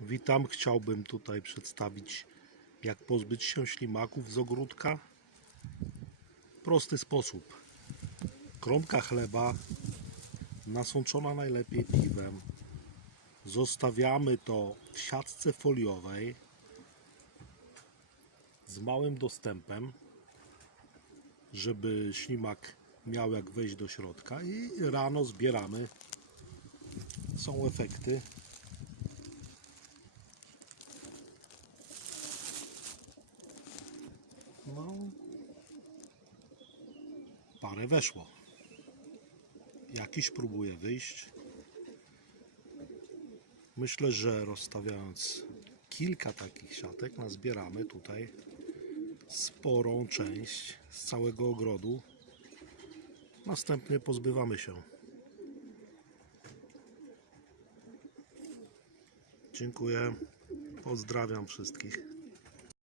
Witam, chciałbym tutaj przedstawić jak pozbyć się ślimaków z ogródka. Prosty sposób. Kromka chleba nasączona najlepiej piwem. Zostawiamy to w siatce foliowej z małym dostępem, żeby ślimak miał jak wejść do środka i rano zbieramy. Są efekty. No, parę weszło. Jakiś próbuje wyjść. Myślę, że rozstawiając kilka takich siatek, nazbieramy tutaj sporą część z całego ogrodu. Następnie pozbywamy się. Dziękuję. Pozdrawiam wszystkich.